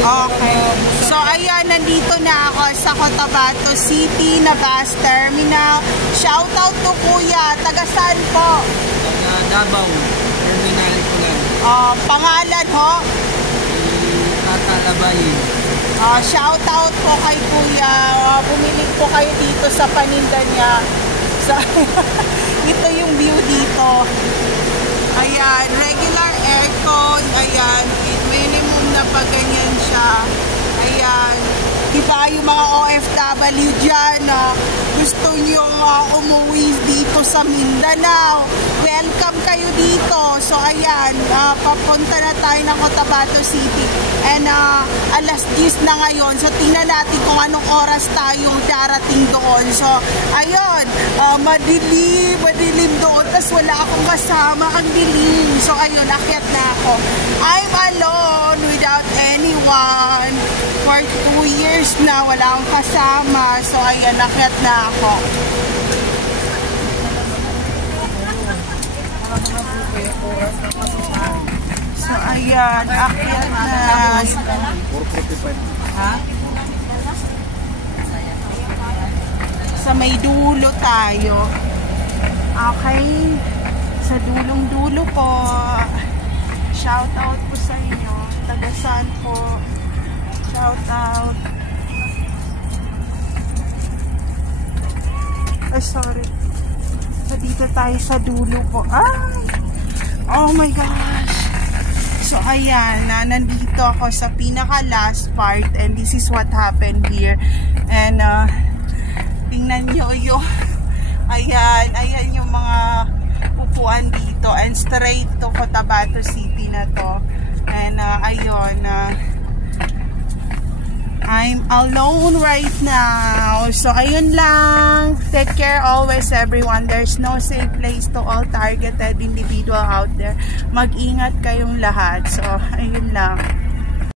Okay. So, ayan, nandito na ako sa Cotabato City na bus terminal. Shoutout to Kuya. Taga saan po? Taga Davao. Terminal ko lang. Pangalan ho? Tatalabayin. Shoutout po kay Kuya. Bumili po kayo dito sa paninda niya. Ito yung view dito. Ayan, regular aircon. Ayan, minimum na pag ganyan siya. Ayan, diba yung mga OFW dyan, gusto nyo umuwi dito sa Mindanao, welcome kayo dito. So ayan, papunta na tayo ng Cotabato City and alas 10 na ngayon. So tingnan natin kung anong oras tayong darating doon. So ayun, madilim doon, tas wala akong kasama, ang dilim. So ayun, akyat na ako. I'm alone without anyone. For 2 years na wala akong kasama. So ayan, akyat na ako. So ayan, akyat na. Ha? Sa may dulo tayo. Okay. Sa dulong-dulo po. Shout out po sa inyo. Taga saan po? Shout out. Ay, sorry. So, dito tayo sa dulo po. Ay! Oh my gosh! So, ayan. Nandito ako sa pinaka-last part and this is what happened here. And, tingnan nyo yung ayan yung mga upuan dito and straight to Cotabato City na to. And, ayun, I'm alone right now. So, ayun lang. Take care always, everyone. There's no safe place to all targeted individual out there. Mag-ingat kayong lahat. So, ayun lang.